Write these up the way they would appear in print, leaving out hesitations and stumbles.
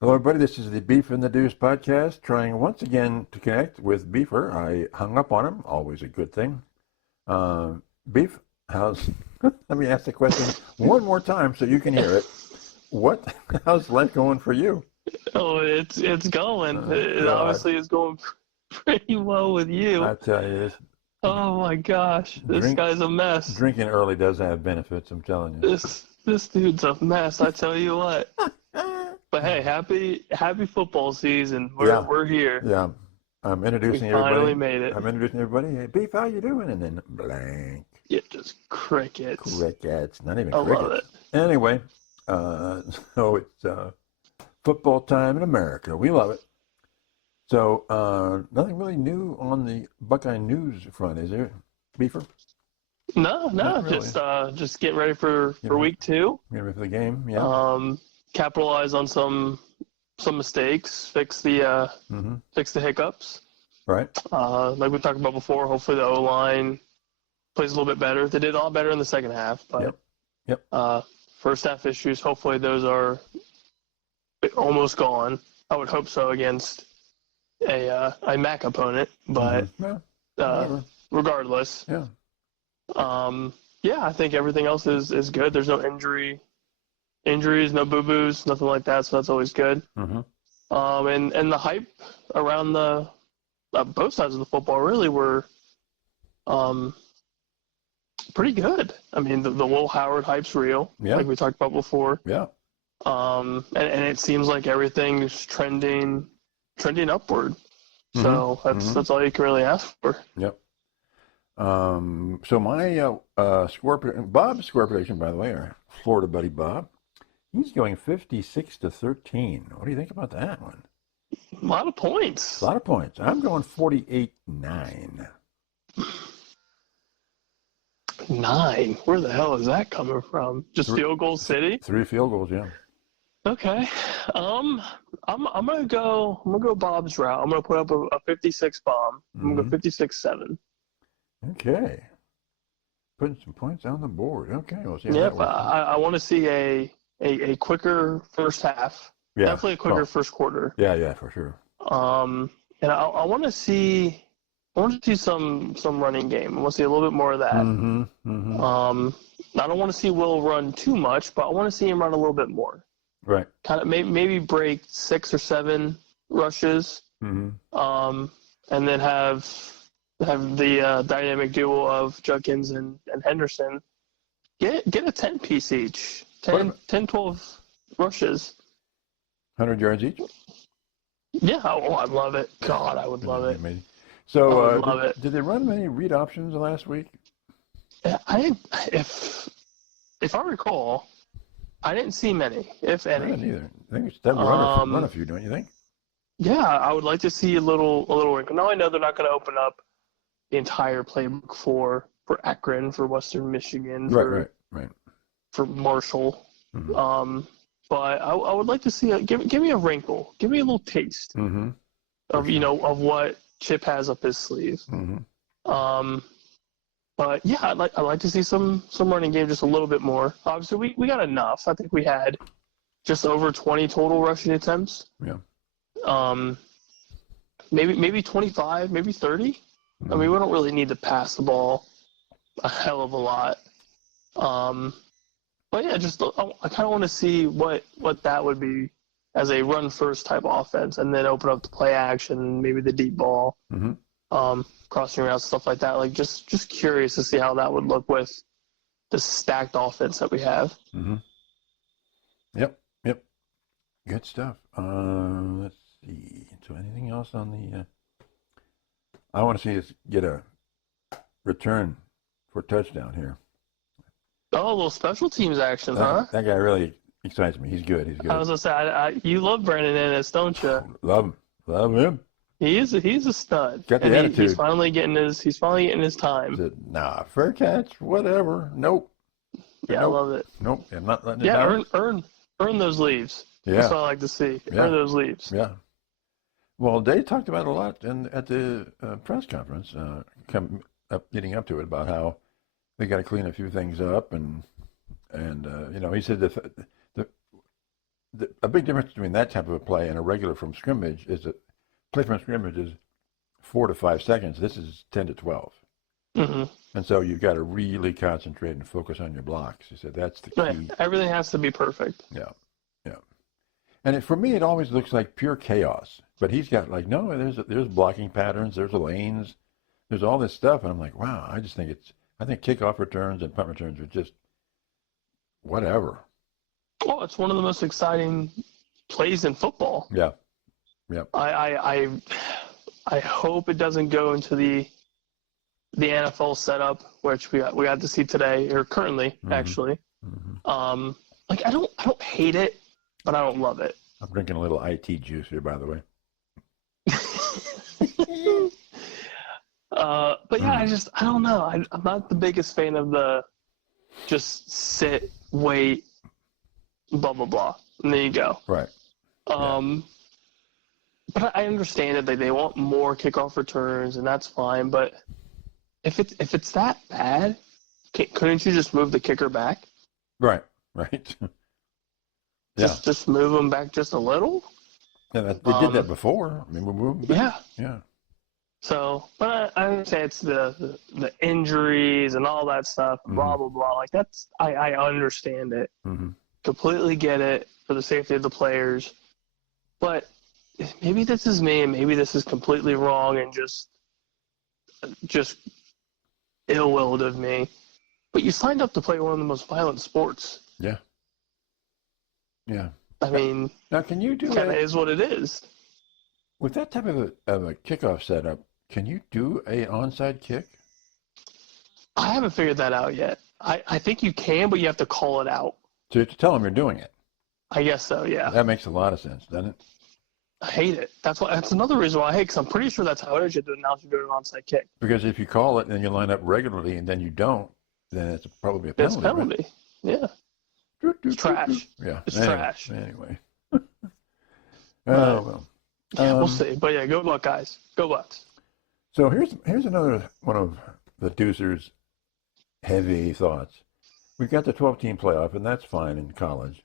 Hello, everybody. This is the Beef and the Deuce podcast, trying once again to connect with Beefer. I hung up on him, always a good thing. Beef, how's, let me ask the question one more time so you can hear it. How's life going for you? Oh, it's going. It God, obviously is going pretty well with you. I tell you, Oh my gosh, this drink, guy's a mess. drinking early does have benefits, I'm telling you. This dude's a mess. I tell you what. But hey, happy football season. We're Yeah, we're here. yeah. I'm We introducing everybody. finally made it. Hey, Beef, how you doing? And then blank. Yeah, just crickets. Crickets, not even I love crickets. it. Anyway, so it's football time in America. We love it. So nothing really new on the Buckeye news front, is there, Beefer? No, Not really. just getting ready for week 2. Getting ready for the game, yeah. Capitalize on some mistakes, fix the hiccups. Right. Like we talked about before, hopefully the O-line plays a little bit better. They did a lot better in the second half, but Yep. First half issues, hopefully those are almost gone. I would hope so against a MAC opponent, but Whatever. regardless, Yeah. I think everything else is good. There's no injuries, no boo-boos, nothing like that, so that's always good. Mm-hmm. And the hype around the both sides of the football really were pretty good. I mean, the Will Howard hype's real, like we talked about before. Yeah. And it seems like everything's trending upward. So that's all you can really ask for. Yep. So my Bob's score prediction, by the way, our Florida buddy Bob, he's going 56-13. What do you think about that one? A lot of points. A lot of points. I'm going 48-9. 9. Where the hell is that coming from? Just field goal city? 3 field goals, yeah. Okay. I'm gonna go Bob's route. I'm gonna put up a 56 bomb. I'm gonna go 56-7. Okay. Putting some points on the board. Okay, we'll see how Yep. that works. I want to see a quicker first half. Yeah. Definitely a quicker first quarter. Yeah, for sure. And I want to see some running game. I want to see a little bit more of that. I don't want to see Will run too much, but I want to see him run a little bit more. Right. Kind of maybe break 6 or 7 rushes. And then have the dynamic duo of Judkins and Henderson get a 10 piece each. 10-12 rushes. 100 yards each? Yeah, I'd love it. God, I would love it. Amazing. So, I would love it. Did they run many read options last week? If I recall, I didn't see many, if any. I didn't either. I think it's time to run a few, don't you think? Yeah, I would like to see a little wrinkle. Now I know they're not going to open up the entire playbook for Akron, for Western Michigan, Right. for Marshall. But I would like to see give me a wrinkle, give me a little taste of what Chip has up his sleeve. But yeah, I'd like to see some running game just a little bit more. Obviously, we got enough. I think we had just over 20 total rushing attempts. Yeah. Maybe 25, maybe 30. I mean, we don't really need to pass the ball a hell of a lot. But yeah, I kind of want to see what that would be as a run first type offense, and then open up the play action, maybe the deep ball, crossing routes, stuff like that. Like just curious to see how that would look with the stacked offense that we have. Yep. Good stuff. Let's see. So anything else on the? I want to see us get a return for a touchdown here. Oh, a little special teams action, huh? That guy really excites me. He's good. I was gonna say, you love Brandon Ennis, don't you? Love him. He's a stud. Got the and attitude. He's finally getting his time. Nah, fair catch, whatever. Nope. Yeah, nope. I love it. Nope, I'm not letting it down. Earn those leaves. Yeah. That's what I like to see. Yeah. Earn those leaves. Yeah. Well, they talked about it a lot at the press conference, leading up to it, about how they got to clean a few things up, and he said a big difference between that type of a play and a regular from scrimmage is that play from scrimmage is 4 to 5 seconds. This is 10 to 12. Mm-hmm. And so you've got to really concentrate and focus on your blocks. You said that's the key. Right. Everything has to be perfect. Yeah. And for me, it always looks like pure chaos. But he's got no, there's blocking patterns, there's lanes, there's all this stuff. And I'm like, wow, I think kickoff returns and punt returns are just whatever. Well, it's one of the most exciting plays in football. Yeah. I hope it doesn't go into the NFL setup, which we got to see today or currently actually. Mm-hmm. I don't hate it, but I don't love it. I'm drinking a little IT juice here, by the way. But yeah, I don't know. I'm not the biggest fan of the just sit, wait, blah blah blah, and there you go. Right. But I understand that they want more kickoff returns, and that's fine. But if it's that bad, couldn't you just move the kicker back? Right. Just move them back just a little. Yeah, they did that before. I mean, we moved them back. Yeah. So, but I understand it's the injuries and all that stuff, blah blah blah. Like I understand it, completely get it for the safety of the players. But maybe this is me, and maybe this is completely wrong, and just ill-willed of me. But you signed up to play one of the most violent sports. Yeah. I mean, now can you do kind of is what it is. With that type of a kickoff setup? Can you do a onside kick? I haven't figured that out yet. I think you can, but you have to call it out. So you have to tell them you're doing it. I guess so. Yeah. That makes a lot of sense, doesn't it? I hate it. That's another reason why I hate it, because I'm pretty sure that's how it is. You have to announce you're doing an onside kick. Because if you call it and you line up regularly and then you don't, then it's probably a penalty. It's a penalty. Right? Yeah. It's trash. Yeah. It's trash. Anyway. Well. Yeah, we'll see. But yeah, go Buckeyes. Go Bucks. So here's another one of the Deucer's heavy thoughts. We've got the 12-team playoff, and that's fine in college.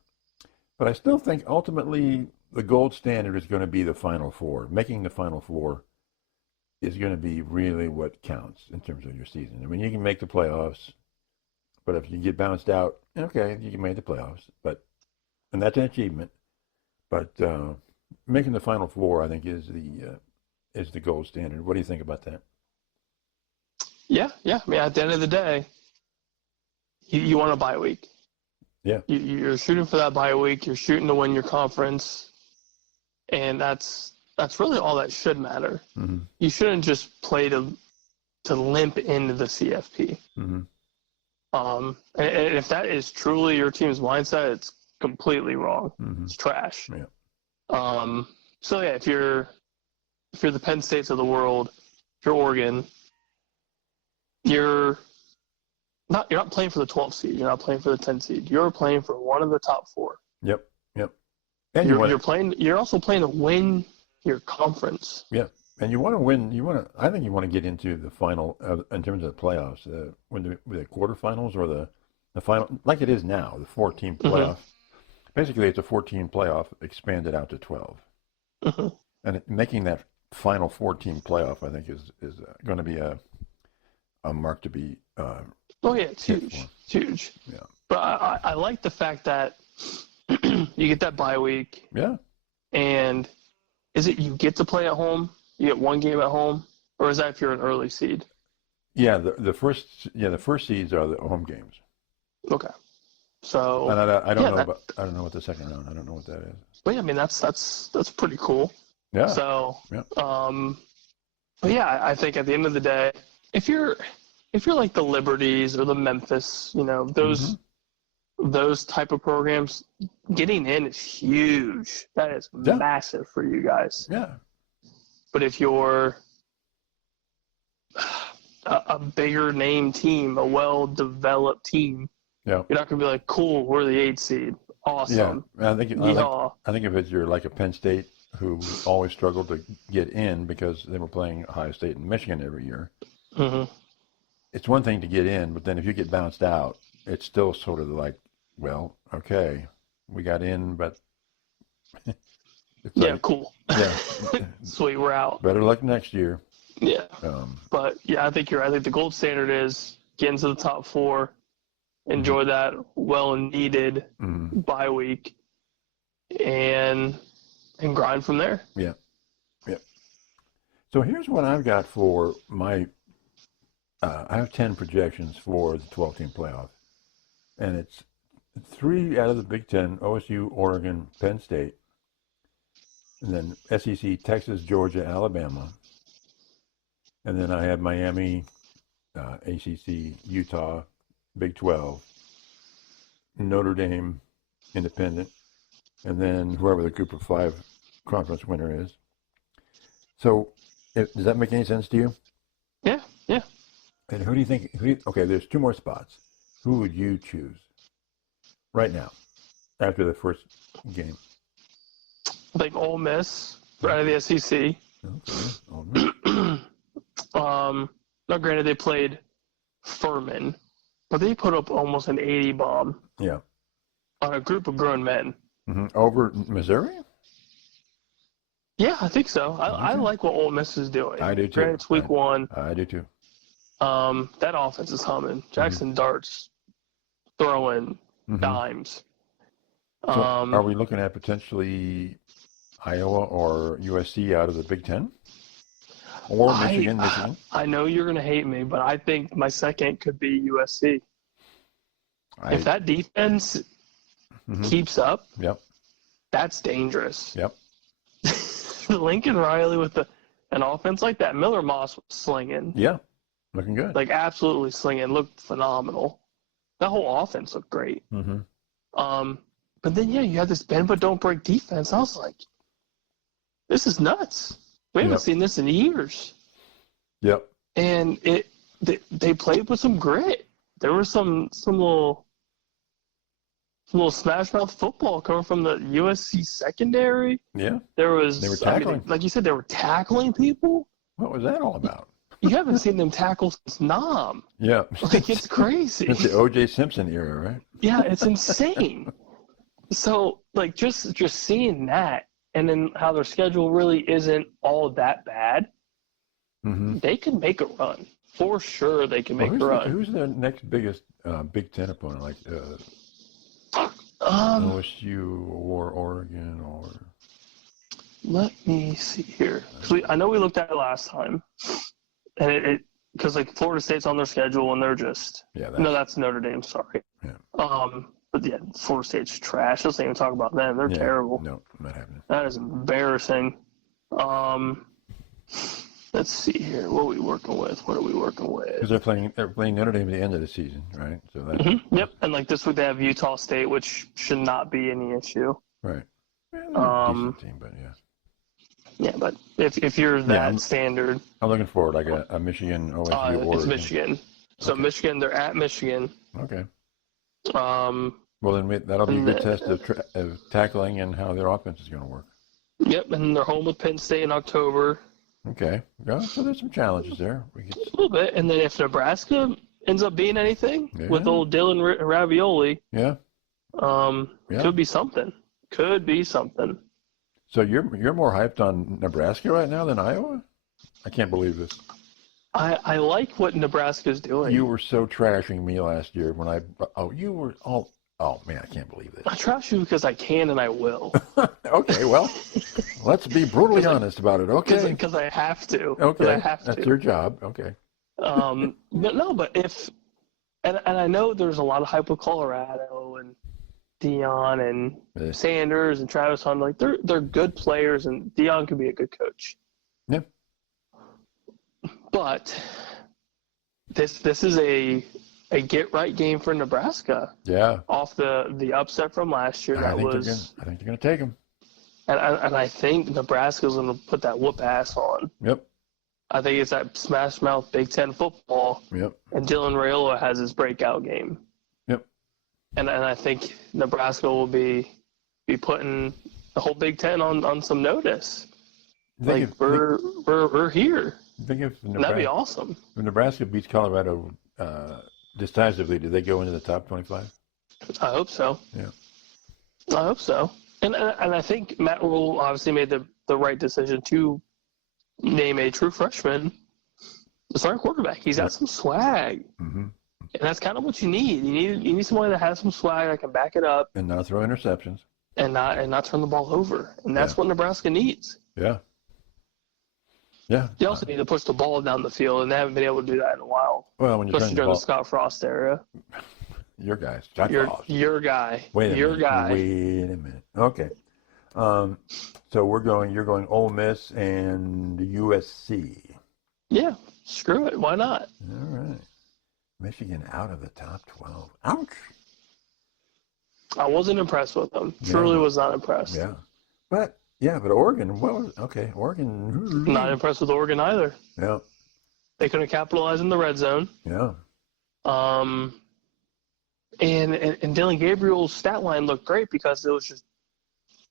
But I still think ultimately the gold standard is going to be the Final Four. Making the Final Four is going to be really what counts in terms of your season. I mean, you can make the playoffs, but if you get bounced out, okay, you can make the playoffs. And that's an achievement. But making the Final Four, I think, is the gold standard. What do you think about that? Yeah. I mean, at the end of the day, you want a bye week. Yeah. You're shooting for that bye week. You're shooting to win your conference, and that's really all that should matter. Mm-hmm. You shouldn't just play to limp into the CFP. Mm-hmm. And if that is truly your team's mindset, it's completely wrong. Mm-hmm. It's trash. Yeah. So yeah, if you're the Penn States of the world, if you're Oregon, you're not playing for the 12th seed. You're not playing for the 10th seed. You're playing for one of the top four. Yep. And you're also playing to win your conference. Yeah. And you want to win. I think you want to get into the final in terms of the playoffs. When the quarterfinals or the final, like it is now, the 14 playoff. Mm-hmm. Basically, it's a 14 playoff expanded out to 12. Mm-hmm. And making that final 14 playoff, I think, is going to be a mark to be. Oh yeah, it's huge. It's huge. Yeah. But I like the fact that you get that bye week. Yeah. And is it you get to play at home? You get one game at home, or is that if you're an early seed? Yeah, the first seeds are the home games. Okay. So. And I don't know what the second round. I don't know what that is. But yeah, I mean that's pretty cool. Yeah. So. Yeah. But yeah, I think at the end of the day, if you're like the Liberties or the Memphis, those type of programs, getting in is huge. That is massive for you guys. Yeah. But if you're a bigger name team, a well-developed team, you're not going to be like, cool, we're the 8th seed. Awesome. Yeah. I think if you're like a Penn State who always struggled to get in because they were playing Ohio State and Michigan every year. Mm-hmm. It's one thing to get in, but then if you get bounced out, it's still sort of like, well, okay, we got in, but Yeah, cool. Yeah. Sweet, we're out. Better luck next year. Yeah. But, yeah, I think you're right. I think the gold standard is get into the top 4, enjoy that well-needed bye week, and grind from there. Yeah. Yeah. So here's what I've got for my I have 10 projections for the 12-team playoff. And it's 3 out of the Big Ten, OSU, Oregon, Penn State. And then SEC, Texas, Georgia, Alabama. And then I have Miami, ACC, Utah, Big 12, Notre Dame, Independent, and then whoever the group of 5 conference winner is. So does that make any sense to you? Yeah, yeah. And who do you think? Okay, there's 2 more spots. Who would you choose right now after the first game? I think Ole Miss, right out of the SEC. Okay, Ole Miss. Now, granted, they played Furman, but they put up almost an 80 bomb. Yeah. On a group of grown men. Over Missouri? Yeah, I think so. I like what Ole Miss is doing. I do too. Granted, it's week 1. I do too. That offense is humming. Jackson Dart's throwing dimes. So are we looking at potentially Iowa or USC out of the Big Ten? Or Michigan? I know you're going to hate me, but I think my second could be USC. If that defense keeps up, that's dangerous. Yep. Lincoln Riley with an offense like that. Miller Moss was slinging. Yeah, looking good. Like absolutely slinging. Looked phenomenal. That whole offense looked great. But then, you have this bend but don't break defense. I was like, this is nuts. We haven't seen this in years. Yep. And they played with some grit. There was some little smash mouth football coming from the USC secondary. Yeah. They were tackling. Like you said, they were tackling people. What was that all about? You haven't seen them tackle since Nam. Yeah. Like, it's crazy. It's the O.J. Simpson era, right? Yeah, it's insane. So, like, just seeing that, and then how their schedule really isn't all that bad, they can make a run. For sure, they can make a run. Who's the next biggest Big Ten opponent? Like OSU or Oregon or? Let me see here. I know we looked at it last time, and because like Florida State's on their schedule and they're just that's Notre Dame. Sorry. Yeah. But yeah, Florida State's trash. Let's not even talk about them. They're terrible. No, not happening. That is embarrassing. Let's see here. What are we working with? Because they're playing Notre Dame at the end of the season, right? So that. Yep. And like this week they have Utah State, which should not be any issue. Right. Decent team, but yeah. Yeah, but if you're that standard, I'm looking forward like a Michigan, OSU, Oregon. It's Michigan. So Michigan, they're at Michigan. Okay. Well, then that'll be a good test of tackling and how their offense is going to work. Yep, and they're home with Penn State in October. Okay. Yeah, so there's some challenges there. A little bit. And then if Nebraska ends up being anything with old Dylan Ravioli, could be something. So you're more hyped on Nebraska right now than Iowa? I can't believe this. I like what Nebraska's doing. You were so trashing me last year when oh man, I can't believe this. I trash you because I can and I will. Okay, well, let's be brutally honest about it. Okay. Because I have to. Okay. That's your job. Okay. But if and I know there's a lot of hype with Colorado and Dion and Sanders and Travis Hunter. Like they're good players and Dion could be a good coach. Yeah. But this is a get right game for Nebraska. Yeah. Off the upset from last year. I think they're going to take them. And I think Nebraska's going to put that whoop ass on. Yep. I think it's that smash mouth Big Ten football. Yep. And Dylan Raiola has his breakout game. Yep. And I think Nebraska will be putting the whole Big Ten on some notice. We're here. That'd be awesome. If Nebraska beats Colorado decisively, do they go into the top 25? I hope so. Yeah. I hope so. And I think Matt Rule obviously made the right decision to name a true freshman the starting quarterback. He's got some swag. Mm-hmm. And that's kind of what you need. You need somebody that has some swag that can back it up And not throw interceptions. and not turn the ball over. And that's what Nebraska needs. Yeah. Yeah. They also need to push the ball down the field, and they haven't been able to do that in a while. Well, when you're especially during the Scott Frost era. Your guys. Your guy. Wait a your minute. guy. Wait a minute. Okay. So you're going Ole Miss and USC. Yeah. Screw it. Why not? All right. Michigan out of the top 12. Ouch. I wasn't impressed with them. Truly was not impressed. Yeah. But Oregon, Oregon. Not impressed with Oregon either. Yeah. They couldn't capitalize in the red zone. Yeah. And Dylan Gabriel's stat line looked great because it was just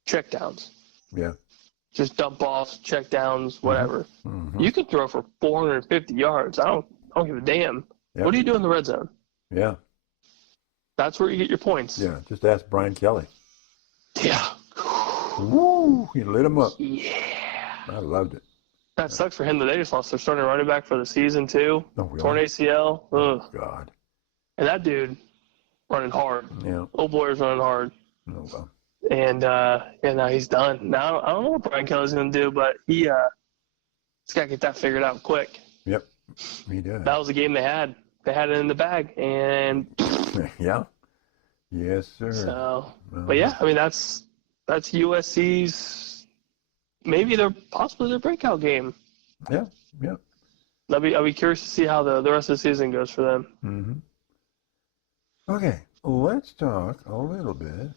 checkdowns. Yeah. Just dump offs, check downs, whatever. Mm-hmm. You could throw for 450 yards. I don't give a damn. Yep. What do you do in the red zone? Yeah. That's where you get your points. Yeah. Just ask Brian Kelly. Yeah. Woo! He lit him up. Yeah. I loved it. That sucks for him that they just lost their starting running back for the season too. Oh, really? Torn ACL. Ugh. Oh, God. And that dude running hard. Yeah. Old boy's running hard. Oh, well. And now he's done. Now I don't know what Brian Kelly's gonna do, but he's gotta get that figured out quick. Yep. He does. That was the game they had. They had it in the bag, and yeah. Yes, sir. So, but yeah, I mean that's USC's maybe possibly their breakout game. Yeah. Yeah. I'll be curious to see how the rest of the season goes for them. Mm-hmm. Okay, let's talk a little bit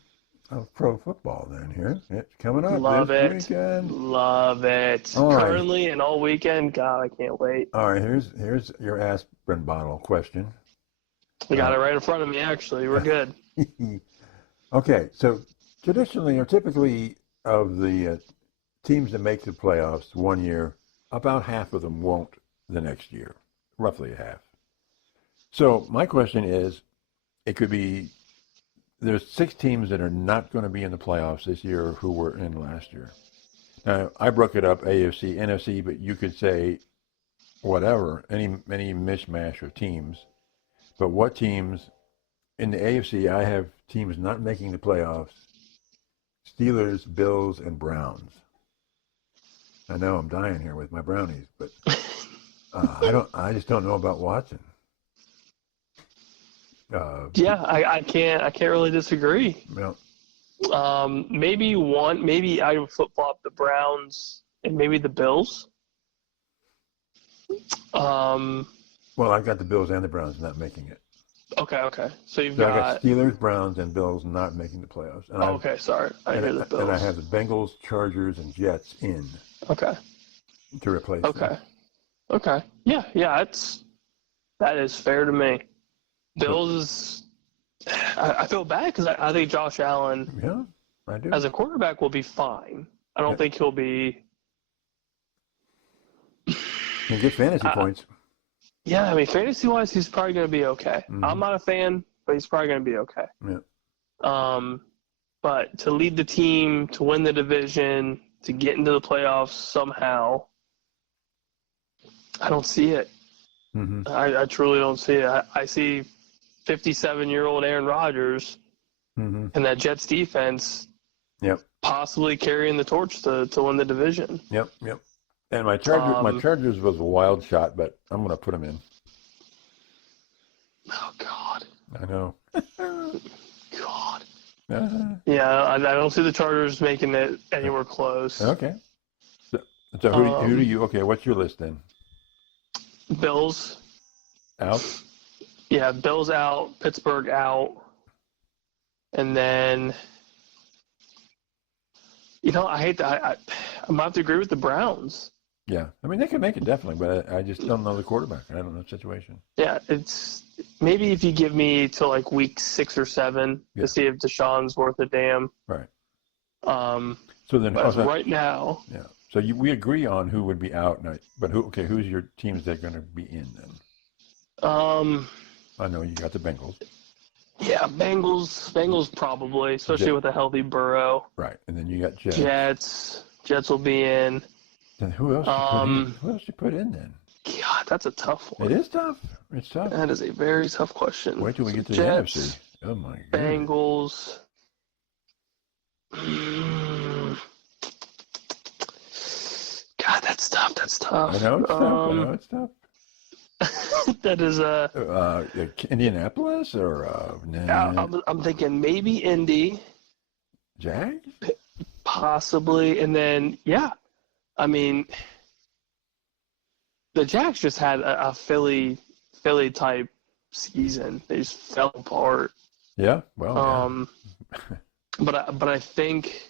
of pro football then here. It's coming up this weekend. Love it. All Currently and all weekend. God, I can't wait. All right, here's your aspirin bottle question. You got it right in front of me, actually. We're good. Okay, so traditionally or typically of the teams that make the playoffs one year, about half of them won't the next year, roughly half. So my question is, it could be there's 6 teams that are not going to be in the playoffs this year who were in last year. Now, I broke it up AFC, NFC, but you could say whatever, any mishmash of teams. But what teams in the AFC, I have teams not making the playoffs: Steelers, Bills, and Browns. I know I'm dying here with my brownies, but I just don't know about Watson. I can't really disagree. Yeah. Maybe I would flip flop the Browns and maybe the Bills. Well, I've got the Bills and the Browns not making it. Okay. So I got Steelers, Browns, and Bills not making the playoffs. And okay, sorry. I hear the Bills. And I have the Bengals, Chargers, and Jets in. Okay. To replace them. Okay. Yeah, that is fair to me. Bills I feel bad because I think Josh Allen I do. as a quarterback will be fine. I don't think he'll be He'll get fantasy points. Yeah, I mean fantasy-wise he's probably going to be okay. Mm-hmm. I'm not a fan, but he's probably going to be okay. Yeah. But to lead the team, to win the division, to get into the playoffs somehow, I don't see it. Mm-hmm. I truly don't see it. I see 57-year-old Aaron Rodgers and that Jets defense possibly carrying the torch to win the division. Yep. And my Chargers was a wild shot, but I'm going to put them in. Oh, God. I know. God. Uh-huh. Yeah, I don't see the Chargers making it anywhere close. Okay. So who do you? Okay, what's your list then? Bills. Out? Yeah, Bills out, Pittsburgh out. And then, I hate that. I'm going to have to agree with the Browns. Yeah. I mean, they can make it definitely, but I just don't know the quarterback. I don't know the situation. Yeah, it's maybe if you give me to like week 6 or 7 to see if Deshaun's worth a damn. Right. So then, right now. Yeah. So we agree on who would be out, but who's your teams that are going to be in then? I know you got the Bengals. Yeah, Bengals probably, especially with a healthy Burrow. Right, and then you got Jets. Jets will be in. Then who else you put in? Who else you put in then? God, that's a tough one. It is tough. It's tough. That is a very tough question. Wait till we get to Jets, the NFC. Oh my God. Bengals. God, that's tough. That's tough. I know it's tough. I know it's tough. That is Indianapolis or nah. I'm thinking maybe Indy, Jags? possibly, and then I mean, the Jags just had a Philly type season. They just fell apart. Yeah. Well. But I think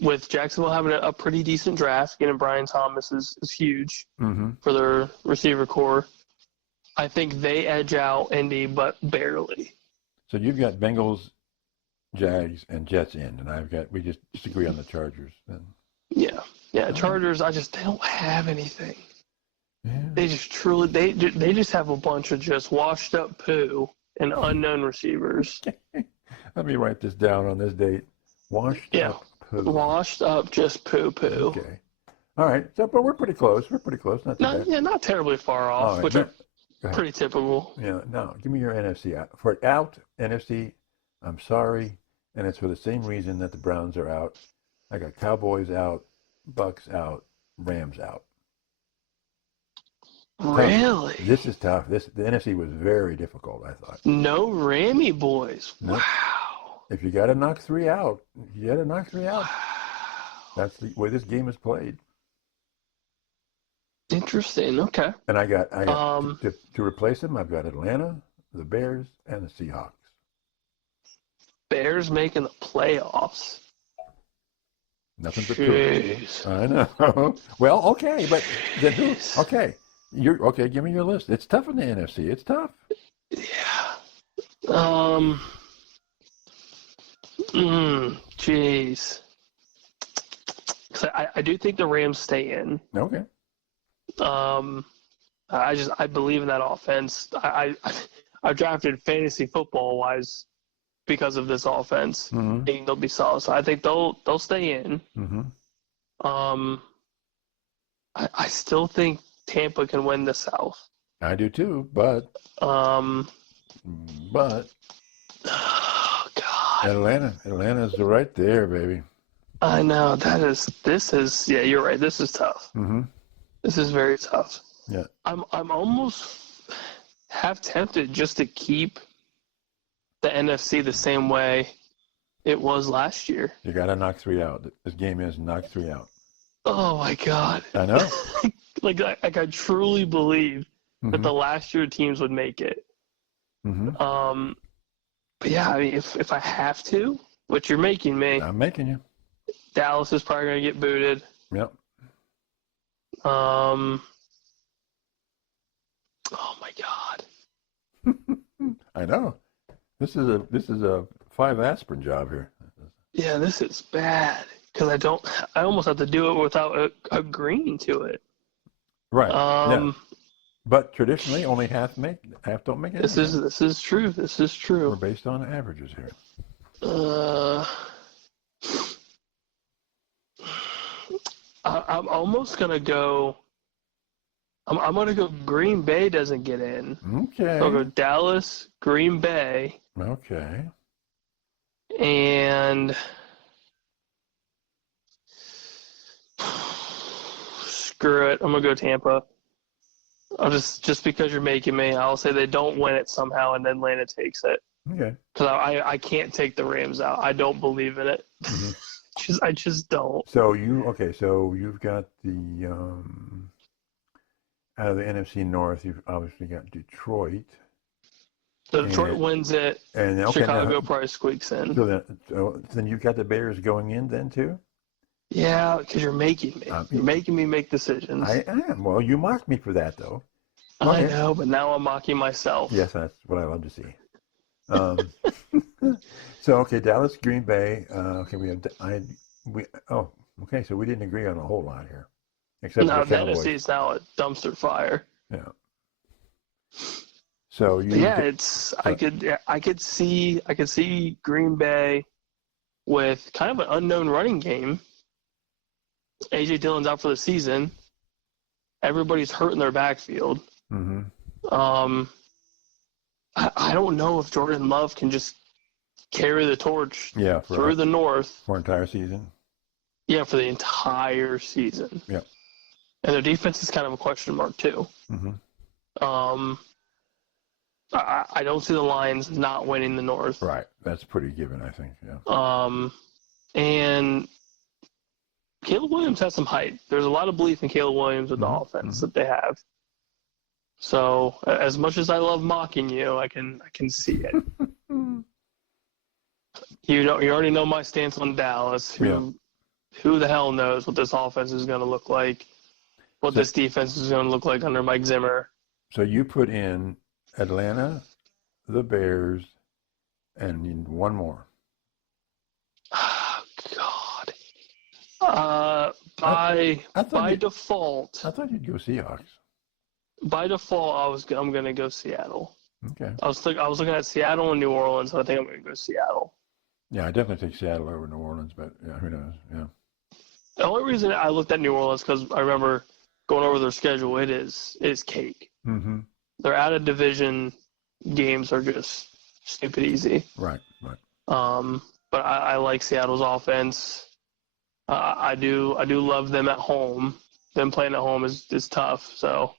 with Jacksonville having a pretty decent draft, getting Brian Thomas is huge for their receiver core. I think they edge out Indy, but barely. So you've got Bengals, Jags, and Jets in, and we just disagree on the Chargers then. Yeah. Chargers, they don't have anything. Yeah. They just they just have a bunch of just washed up poo and unknown receivers. Let me write this down on this date. Washed up poo. Washed up, just poo. Okay. All right. So, but we're pretty close. Not too bad. Yeah, not terribly far off, which are pretty typical. Yeah. Now, give me your NFC out. For out NFC, I'm sorry, and it's for the same reason that the Browns are out. I got Cowboys out, Bucks out, Rams out. Really? Tough. This is tough. The NFC was very difficult, I thought. No Rammy boys. Nope. Wow. If you got to knock three out, Wow. That's the way this game is played. Interesting. Okay. And I got to replace them. I've got Atlanta, the Bears, and the Seahawks. Bears making the playoffs. Nothing but two. I know. Well, okay, but then who? Okay. You're okay. Give me your list. It's tough in the NFC. It's tough. Yeah. Jeez. I do think the Rams stay in. Okay. I believe in that offense. I drafted fantasy football wise because of this offense. I think they'll be solid. So I think they'll stay in. I still think Tampa can win the South. I do too, but oh God, Atlanta's right there, baby. I know this is you're right. This is tough. This is very tough. Yeah. I'm almost half tempted just to keep the NFC the same way it was last year. You got to knock three out. This game is knock three out. Oh my God. I know. Like I truly believe that the last year teams would make it. But yeah, I mean, if I have to, which you're making me, I'm making you. Dallas is probably gonna get booted. Yep. Oh my God. I know. This is a 5 aspirin job here. Yeah, this is bad because I almost have to do it without agreeing to it. Right. Yeah. But traditionally, only half don't make it. This is true. This is true. We're based on averages here. I'm almost gonna go. I'm gonna go. Green Bay doesn't get in. Okay. So I'll go Dallas, Green Bay. Okay. And screw it. I'm gonna go Tampa. I'll just because you're making me, I'll say they don't win it somehow, and then Atlanta takes it. Okay. Because I can't take the Rams out. I don't believe in it. I just don't. So you've got the out of the NFC North, you've obviously got Detroit. So Detroit wins it, and Chicago probably squeaks in. So then you've got the Bears going in then too? Yeah, because you're making me. You're making me make decisions. I am. Well, you mocked me for that, though. Okay. I know, but now I'm mocking myself. Yes, that's what I love to see. So, okay, Dallas, Green Bay. Okay, so we didn't agree on a whole lot here. Except for the Cowboys. NFC is now a dumpster fire. Yeah. So I could see Green Bay with kind of an unknown running game. A.J. Dillon's out for the season. Everybody's hurt in their backfield. I don't know if Jordan Love can just carry the torch through the North for an entire season. Yeah, for the entire season. Yeah. And their defense is kind of a question mark too. I don't see the Lions not winning the North. Right. That's pretty given, I think. Yeah. And Caleb Williams has some height. There's a lot of belief in Caleb Williams with the offense that they have. So as much as I love mocking you, I can see it. You already know my stance on Dallas. Who the hell knows what this offense is going to look like? What this defense is going to look like under Mike Zimmer? So you put in Atlanta, the Bears, and one more. Oh, God. By default. I thought you'd go Seahawks. By default, I'm going to go Seattle. Okay. I was looking at Seattle and New Orleans, and I think I'm going to go Seattle. Yeah, I definitely take Seattle over New Orleans, but yeah, who knows? Yeah. The only reason I looked at New Orleans because I remember going over their schedule. It is cake. Their out of division games are just stupid easy. Right. But I like Seattle's offense. I do love them at home. Them playing at home is tough. So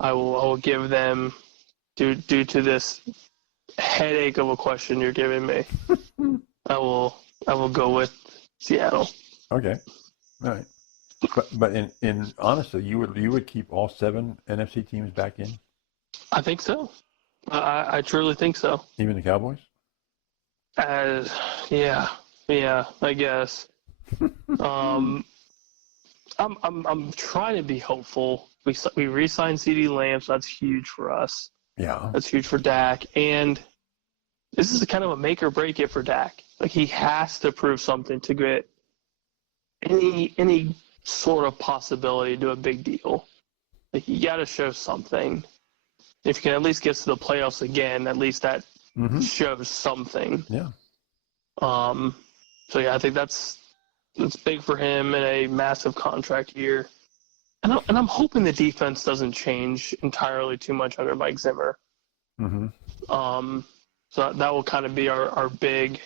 I will give them due to this headache of a question you're giving me. I will go with Seattle. Okay. All right. But in honestly, you would keep all 7 NFC teams back in? I think so. I truly think so. Even the Cowboys? Yeah, I guess. I'm trying to be hopeful. We re-signed CeeDee Lamb, so that's huge for us. Yeah. That's huge for Dak, and this is kind of a make or break it for Dak. Like, he has to prove something to get any sort of possibility to do a big deal. Like, you got to show something. If you can at least get to the playoffs again, at least that shows something. Yeah. So yeah, I think that's big for him in a massive contract year. And I'm hoping the defense doesn't change entirely too much under Mike Zimmer. So that will kind of be our big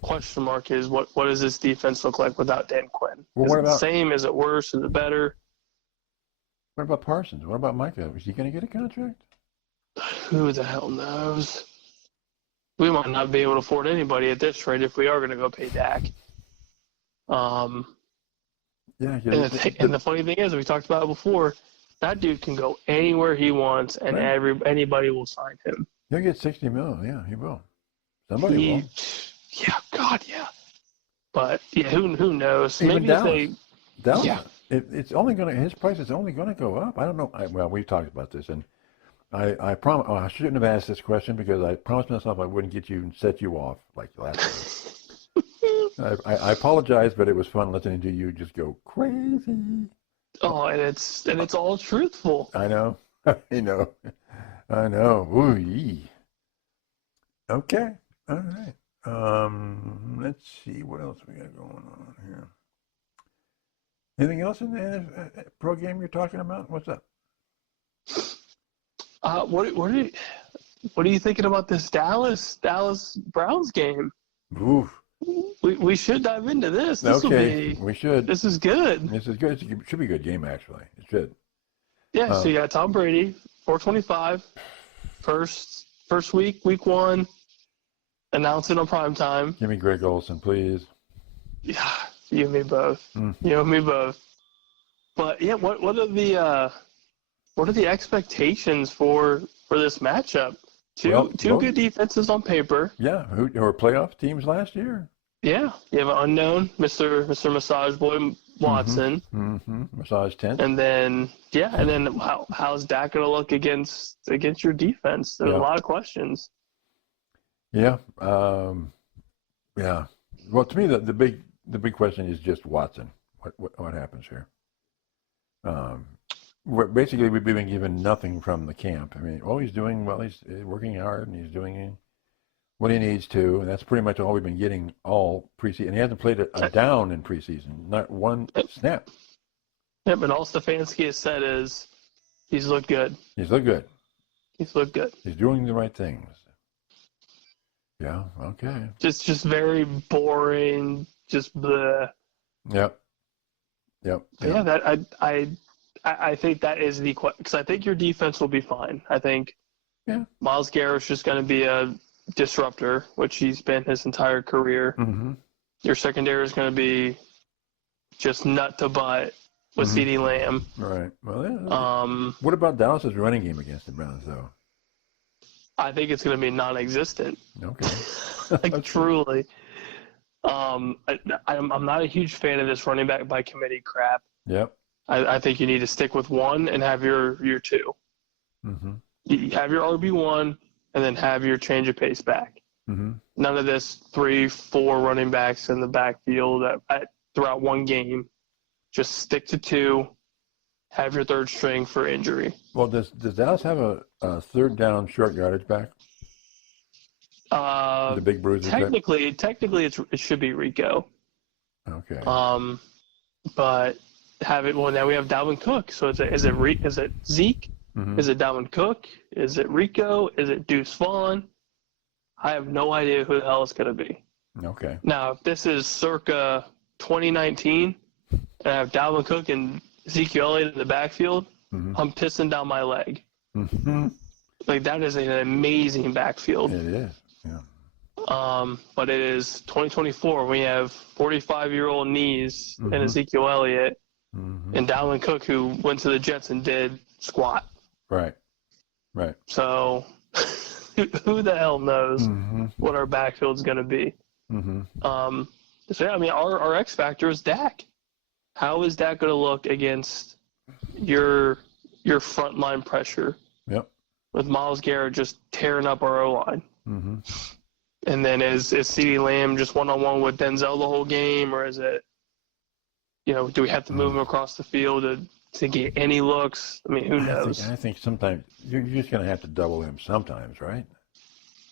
question mark is what does this defense look like without Dan Quinn? Is it the same? Is it worse? Is it better? What about Parsons? What about Micah? Is he going to get a contract? Who the hell knows? We might not be able to afford anybody at this rate if we are going to go pay Dak. Yeah. And the funny thing is, we talked about it before, that dude can go anywhere he wants, and anybody will sign him. He'll get $60 million. Yeah, he will. Somebody will. Yeah, God, yeah. But yeah, who knows? Even maybe Dallas. if they. Dallas. Yeah. It's only going to his price is only going to go up. I don't know. Well, we've talked about this, and I promise. I shouldn't have asked this question because I promised myself I wouldn't get you and set you off like last time. I apologize, but it was fun listening to you just go crazy. Oh, and it's all truthful. I know. I know. Ooh-yee. Okay. All right. Let's see what else we got going on here. Anything else in the pro game you're talking about? What's up? What are you thinking about this Dallas Browns game? Oof. We should dive into this. We should. This is good. This is good. It should be a good game, actually. It should. Yeah, so you got Tom Brady, 425, first week 1, announce it on prime time. Give me Greg Olsen, please. Yeah, you and me both. You and me both. But yeah, what are the expectations for this matchup? Two good defenses on paper. Yeah, who were playoff teams last year. Yeah, you have an unknown, Mr. Massage Boy Watson. Massage tent. And then how's Dak going to look against your defense? There's a lot of questions. Yeah. Yeah. Well, to me, the big question is just Watson. What happens here? basically we've been given nothing from the camp. I mean, all he's doing, well, he's working hard and he's doing what he needs to, and that's pretty much all we've been getting all preseason. And he hasn't played a down in preseason, not one snap. Yeah, but all Stefanski has said is he's looked good. He's looked good. He's looked good. He's doing the right things. Yeah, okay. Just very boring, just bleh. Yep. Yeah, that I think that is the question, because I think your defense will be fine. I think Myles Garrett's just going to be a disruptor, which he's been his entire career. Mm-hmm. Your secondary is going to be just nut to butt with CeeDee Lamb. Right. Well, yeah. What about Dallas's running game against the Browns, though? I think it's going to be non-existent. Okay. Like, truly. I'm not a huge fan of this running back by committee crap. Yep. I think you need to stick with one and have your two. Mm-hmm. You have your RB1 and then have your change of pace back. Mm-hmm. None of this 3-4 running backs in the backfield throughout one game. Just stick to two. Have your third string for injury. Well, does Dallas have a third down short yardage back? The big bruiser. Technically, it should be Rico. Okay. But have it. Well, now we have Dalvin Cook. So is it Zeke? Mm-hmm. Is it Dalvin Cook? Is it Rico? Is it Deuce Vaughn? I have no idea who the hell it's going to be. Okay. Now, if this is circa 2019, and I have Dalvin Cook and Ezekiel Elliott in the backfield, I'm pissing down my leg. Mm-hmm. Like, that is an amazing backfield. It is. Yeah. But it is 2024. We have 45-year-old knees and Ezekiel Elliott and Dalvin Cook, who went to the Jets and did squat. Right. So who the hell knows what our backfield's going to be? So yeah, I mean, our X factor is Dak. How is Dak going to look against your frontline pressure? Yep. With Myles Garrett just tearing up our O-line. Mm-hmm. And then is CeeDee Lamb just one-on-one with Denzel the whole game, or is it, do we have to move him across the field to get any looks? I mean, who knows? I think sometimes you're just going to have to double him sometimes, right?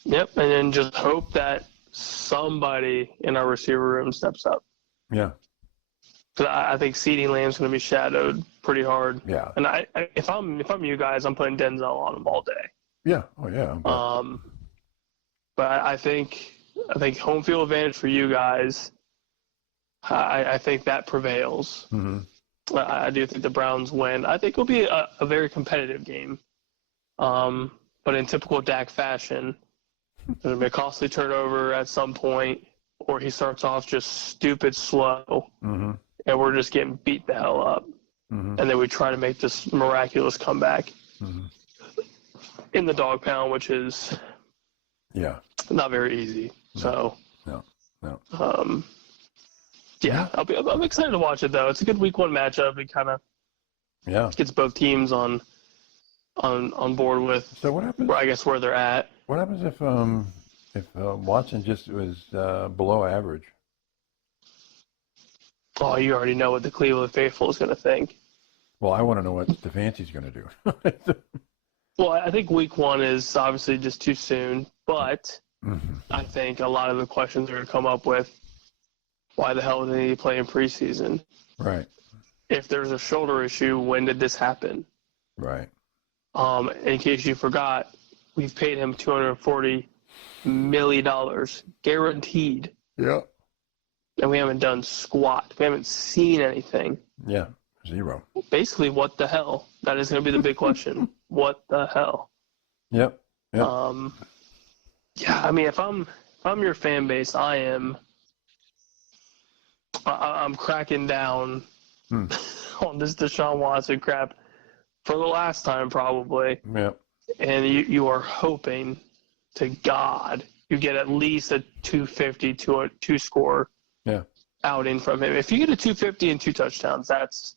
Yep, and then just hope that somebody in our receiver room steps up. Yeah. Because I think CeeDee Lamb's going to be shadowed pretty hard. Yeah. And if I'm you guys, I'm putting Denzel on him all day. Yeah. Oh yeah. But I think home field advantage for you guys. I think that prevails. Mm-hmm. I do think the Browns win. I think it'll be a very competitive game. But in typical Dak fashion, there's going to be a costly turnover at some point, or he starts off just stupid slow, and we're just getting beat the hell up. And then we try to make this miraculous comeback in the dog pound, which is not very easy. No. So no. Yeah, I'm excited to watch it though. It's a good week one matchup. It kind of gets both teams on board with. So what happens? Where they're at. What happens if Watson just was below average? Oh, you already know what the Cleveland faithful is going to think. Well, I want to know what Stefanski's going to do. Well, I think week one is obviously just too soon, but I think a lot of the questions are going to come up with, why the hell did he play in preseason? Right. If there's a shoulder issue, when did this happen? Right. In case you forgot, we've paid him $240 million guaranteed. Yeah. And we haven't done squat. We haven't seen anything. Yeah. Zero. Basically, what the hell? That is going to be the big question. What the hell? Yep. Yeah, I mean, if I'm your fan base, I'm cracking down on this Deshaun Watson crap for the last time probably. Yep. And you are hoping to God you get at least a 250 to a two-score outing from him. If you get a 250 and 2 touchdowns, that's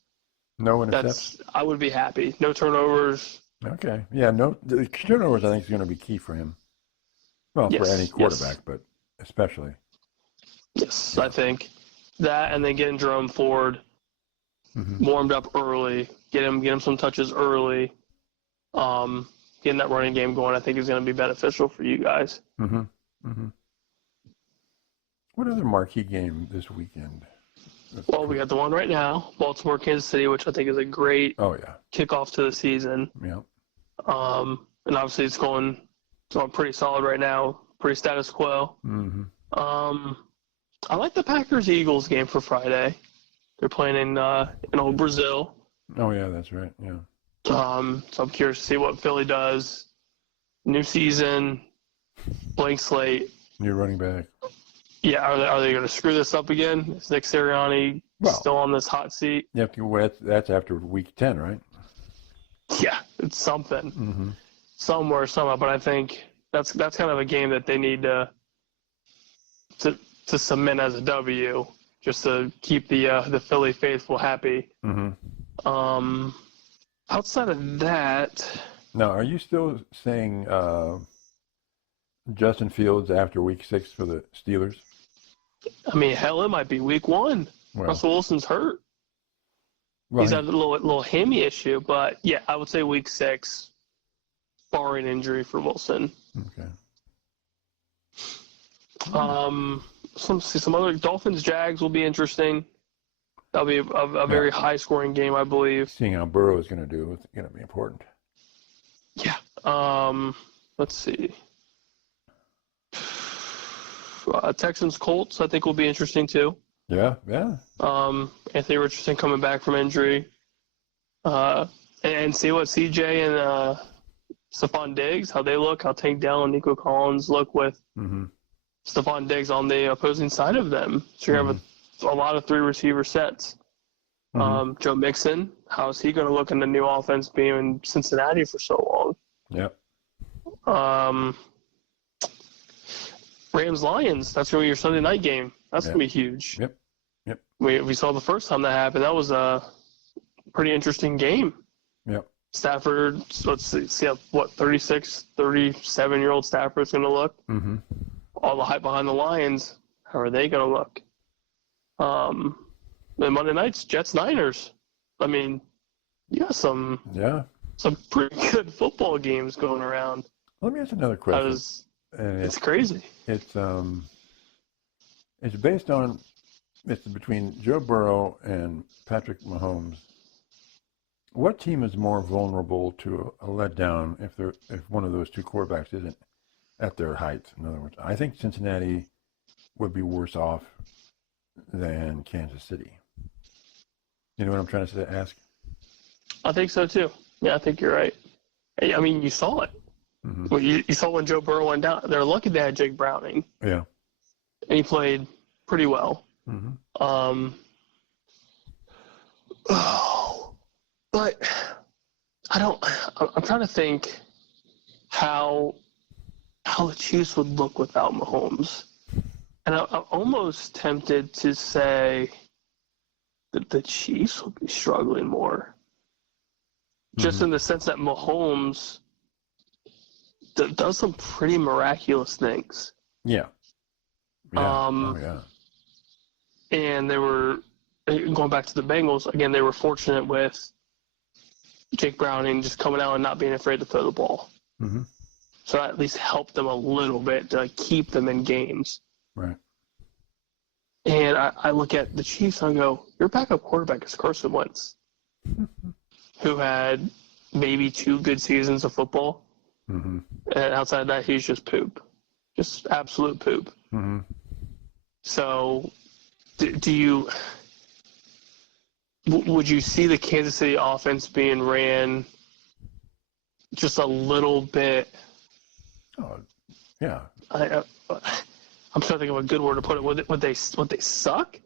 I would be happy. No turnovers. Okay. Yeah, the turnovers I think is going to be key for him. Well, for any quarterback, but especially. Yes, I think that, and then getting Jerome Ford warmed up early, get him some touches early. Getting that running game going, I think, is going to be beneficial for you guys. What other marquee game this weekend? Well, we got the one right now, Baltimore, Kansas City, which I think is a great kickoff to the season. Yeah. And obviously it's going pretty solid right now, pretty status quo. I like the Packers-Eagles game for Friday. They're playing in old Brazil. Oh, yeah, that's right, yeah. So I'm curious to see what Philly does. New season, blank slate. New running back. Yeah, are they going to screw this up again? Is Nick Sirianni still on this hot seat? Yeah, that's after week 10, right? Yeah, it's something. Somewhere, somehow. But I think that's kind of a game that they need to cement as a W, just to keep the Philly faithful happy. Outside of that. Now, are you still saying Justin Fields after week 6 for the Steelers? I mean, hell, it might be week 1. Well, Russell Wilson's hurt. He's had a little hammy issue, but yeah, I would say week 6, barring injury for Wilson. Okay. Some other Dolphins Jags will be interesting. That'll be a very high scoring game, I believe. Seeing how Burrow is going to do, it's going to be important. Yeah. Let's see. Texans Colts, I think, will be interesting too. Yeah. Anthony Richardson coming back from injury. And see what CJ and Stephon Diggs, how they look, how Tank Dell and Nico Collins look with Stephon Diggs on the opposing side of them. So you have a lot of 3 receiver sets. Joe Mixon, how is he going to look in the new offense being in Cincinnati for so long? Yep. Rams-Lions, that's going to be your Sunday night game. That's going to be huge. Yep. We saw the first time that happened. That was a pretty interesting game. Yep. Stafford, let's see what 36, 37-year-old Stafford's going to look. All the hype behind the Lions, how are they going to look? And Monday nights, Jets-Niners. I mean, you got some pretty good football games going around. Let me ask another question. It's crazy. It's based on it's between Joe Burrow and Patrick Mahomes. What team is more vulnerable to a letdown if one of those two quarterbacks isn't at their height? In other words, I think Cincinnati would be worse off than Kansas City. You know what I'm trying to ask? I think so too. Yeah, I think you're right. I mean, you saw it. Well, you saw when Joe Burrow went down. They're lucky they had Jake Browning. Yeah. And he played pretty well. But I'm trying to think how the Chiefs would look without Mahomes. And I'm almost tempted to say that the Chiefs would be struggling more. Just in the sense that Mahomes does some pretty miraculous things. Yeah. And they were, going back to the Bengals, again, they were fortunate with Jake Browning just coming out and not being afraid to throw the ball. So that at least helped them a little bit to keep them in games. Right. And I look at the Chiefs and I go, your backup quarterback is Carson Wentz, who had maybe 2 good seasons of football. And outside of that, he's just poop. Just absolute poop. So would you see the Kansas City offense being ran just a little bit? Oh, yeah. I'm trying to think of a good word to put it. Would they suck,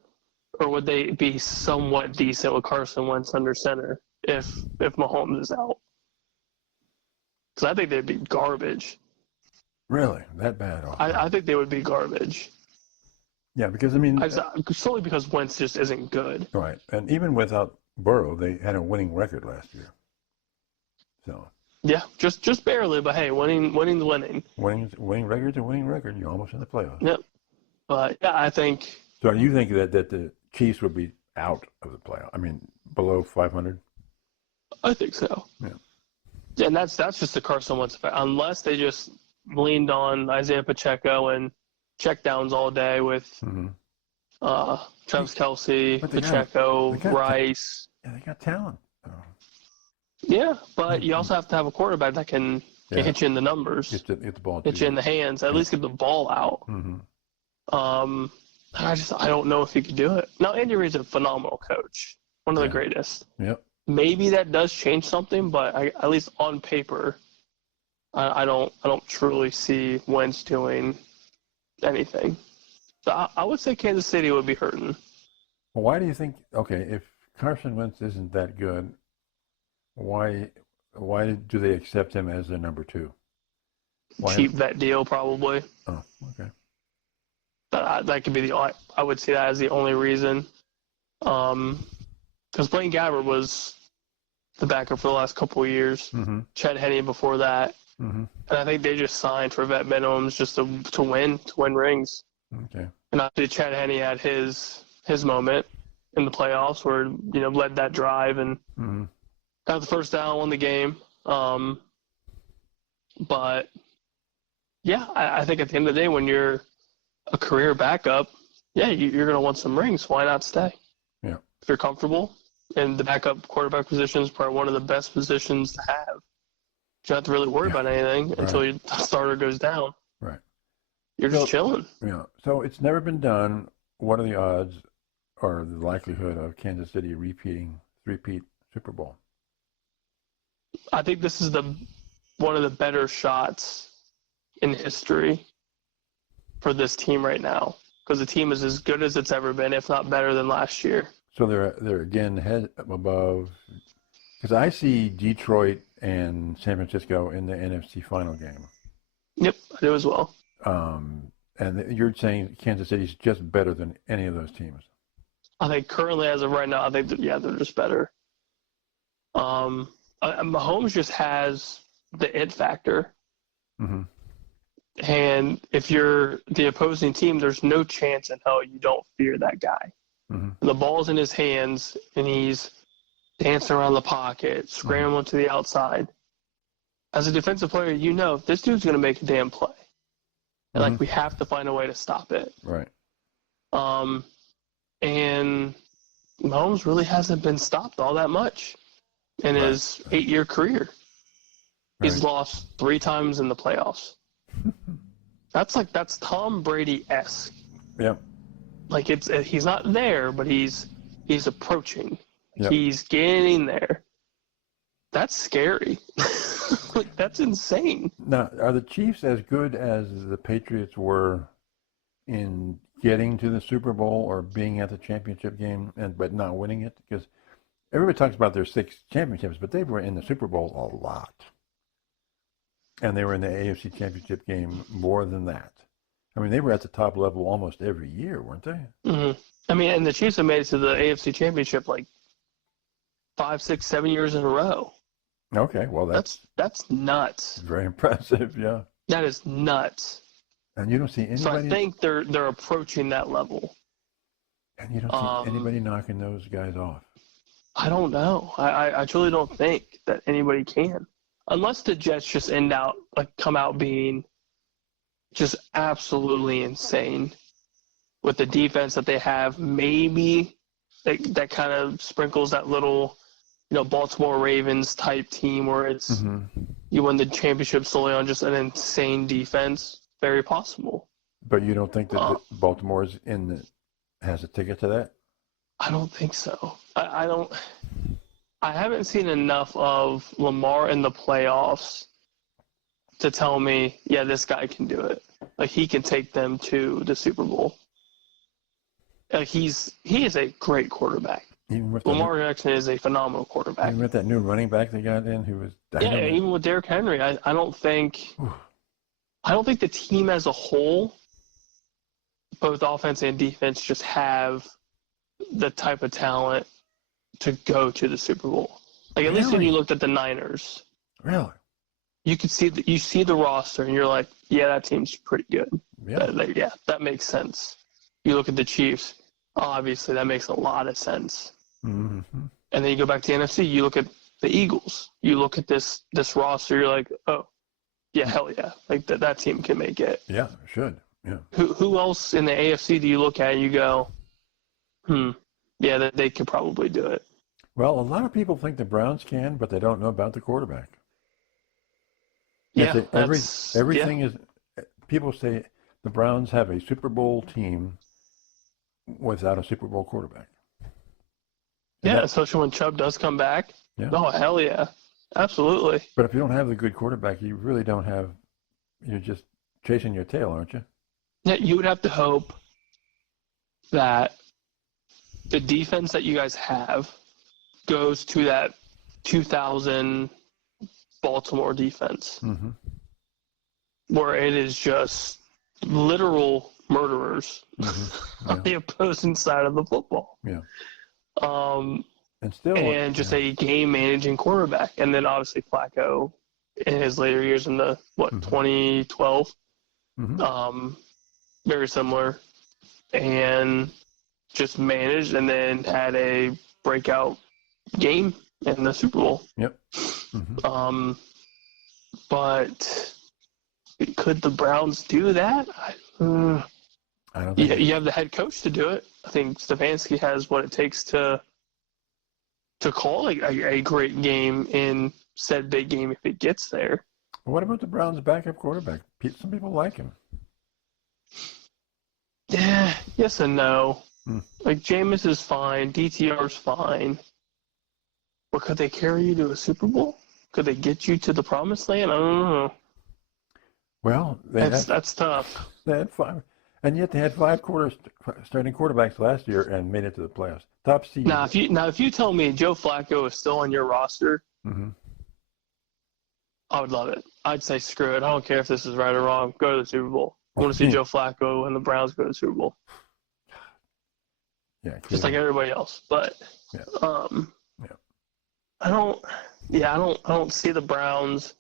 or would they be somewhat decent with Carson Wentz under center if Mahomes is out? Because I think they'd be garbage. Really? That bad? I think they would be garbage. Yeah, because, I mean... solely because Wentz just isn't good. Right. And even without Burrow, they had a winning record last year. So... Yeah, just barely, but hey, winning's winning. Winning record's a winning record. You're almost in the playoffs. Yep. But, yeah, I think... So you think that the Chiefs would be out of the playoffs? I mean, below 500? I think so. Yeah. And that's just the Carson Wentz effect. Unless they just leaned on Isaiah Pacheco and check downs all day with Travis Kelce, Pacheco, Rice. Yeah, they got talent. Oh. Yeah, but you also have to have a quarterback that can hit you in the numbers, get the ball, hit you in the hands, at least get the ball out. I don't know if he could do it. Now, Andy Reid's a phenomenal coach, one of the greatest. Yep. Maybe that does change something, but at least on paper, I don't truly see Wentz doing anything. So I would say Kansas City would be hurting. Well, why do you think? Okay, if Carson Wentz isn't that good, why do they accept him as their number 2? Cheap vet deal, probably. Oh, okay. That could be I would see that as the only reason. Because Blaine Gabbert was the backup for the last couple of years. Chad Henne before that. And I think they just signed for vet minimums just to win rings. Okay. And obviously Chad Henne had his moment in the playoffs where, led that drive and got the first down, won the game. But, yeah, I think at the end of the day when you're a career backup, you're going to want some rings. Why not stay? Yeah. If you're comfortable, and the backup quarterback position is probably one of the best positions to have. You don't have to really worry about anything until your starter goes down. Right. You're just chilling. Yeah. So it's never been done. What are the odds or the likelihood of Kansas City repeat Super Bowl? I think this is one of the better shots in history for this team right now, because the team is as good as it's ever been, if not better than last year. So they're again head above, because I see Detroit and San Francisco in the NFC final game. Yep, I do as well. And you're saying Kansas City's just better than any of those teams? I think currently, as of right now, I think they're just better. Mahomes just has the it factor. And if you're the opposing team, there's no chance in hell you don't fear that guy. The ball's in his hands, and he's dancing around the pocket, scrambling to the outside. As a defensive player, this dude's going to make a damn play. And, we have to find a way to stop it. Right. And Mahomes really hasn't been stopped all that much in his 8-year career. He's lost 3 times in the playoffs. That's Tom Brady-esque. Yep. He's not there, but he's approaching. Yep. He's getting there. That's scary. That's insane. Now, are the Chiefs as good as the Patriots were in getting to the Super Bowl or being at the championship game but not winning it? Because everybody talks about their 6 championships, but they were in the Super Bowl a lot. And they were in the AFC championship game more than that. I mean, they were at the top level almost every year, weren't they? I mean, and the Chiefs have made it to the AFC championship 5, 6, 7 years in a row. Okay, well, that's nuts. Very impressive, yeah. That is nuts. And you don't see anybody. So I think they're approaching that level. And you don't see anybody knocking those guys off. I don't know. I truly don't think that anybody can, unless the Jets just come out being just absolutely insane with the defense that they have. Maybe that kind of sprinkles that little, Baltimore Ravens type team where it's you win the championship solely on just an insane defense. Very possible. But you don't think that Baltimore's has a ticket to that? I don't think so. I don't. I haven't seen enough of Lamar in the playoffs to tell me, this guy can do it. He can take them to the Super Bowl. He is a great quarterback. Lamar Jackson is a phenomenal quarterback. Even with that new running back they got in, who was dynamic. Yeah, even with Derrick Henry, I don't think the team as a whole, both offense and defense, just have the type of talent to go to the Super Bowl. At least when you looked at the Niners. Really? You could see you see the roster and you're like, that team's pretty good. Yeah. That makes sense. You look at the Chiefs, obviously that makes a lot of sense. And then you go back to the NFC, you look at the Eagles. You look at this roster, you're like, oh, yeah, hell yeah. Like that team can make it. Yeah, should. Yeah. Who else in the AFC do you look at and you go, yeah, that they could probably do it? Well, a lot of people think the Browns can, but they don't know about the quarterback. Yeah, everything is. People say the Browns have a Super Bowl team without a Super Bowl quarterback. Yeah, especially when Chubb does come back. Yeah. Oh, hell yeah. Absolutely. But if you don't have the good quarterback, you really don't have. You're just chasing your tail, aren't you? Yeah, you would have to hope that the defense that you guys have goes to that 2000 Baltimore defense, where it is just literal murderers on the opposing side of the football. Yeah. And just a game managing quarterback, and then obviously Flacco in his later years in the 2012, very similar, and just managed, and then had a breakout game in the Super Bowl. Yep. But could the Browns do that? I don't think you have the head coach to do it. I think Stefanski has what it takes to call a great game in said big game if it gets there. What about the Browns' backup quarterback? Some people like him. Yeah, yes and no. Like Jameis is fine, DTR's fine. But could they carry you to a Super Bowl? Could they get you to the promised land? I don't know. Well, that's tough. They had 5, and yet they had 5 starting quarterbacks last year and made it to the playoffs. Top seed. Now, if you tell me Joe Flacco is still on your roster, I would love it. I'd say screw it. I don't care if this is right or wrong. Go to the Super Bowl. I want to see Joe Flacco and the Browns go to the Super Bowl. Yeah, just like everybody else. But I don't see the Browns.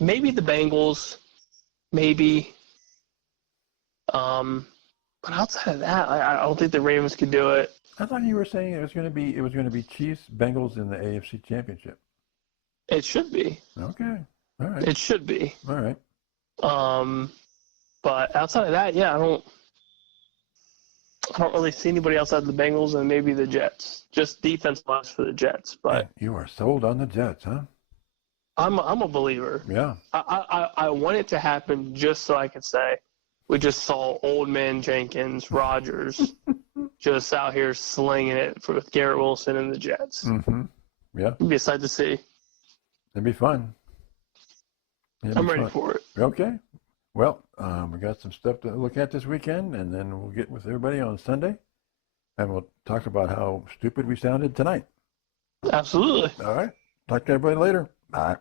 Maybe the Bengals, maybe. But outside of that, I don't think the Ravens could do it. I thought you were saying it was going to be Chiefs Bengals in the AFC Championship. It should be. Okay. All right. It should be. All right. But outside of that, yeah, I don't really see anybody outside the Bengals and maybe the Jets. Just defense-wise for the Jets. But you are sold on the Jets, huh? I'm a believer. Yeah. I want it to happen just so I can say we just saw Old Man Jenkins, Rodgers, just out here slinging it with Garrett Wilson and the Jets. Yeah. It'd be a sight to see. It'd be fun. I'm ready for it. Okay. Well, we got some stuff to look at this weekend, and then we'll get with everybody on Sunday, and we'll talk about how stupid we sounded tonight. Absolutely. All right. Talk to everybody later. Bye.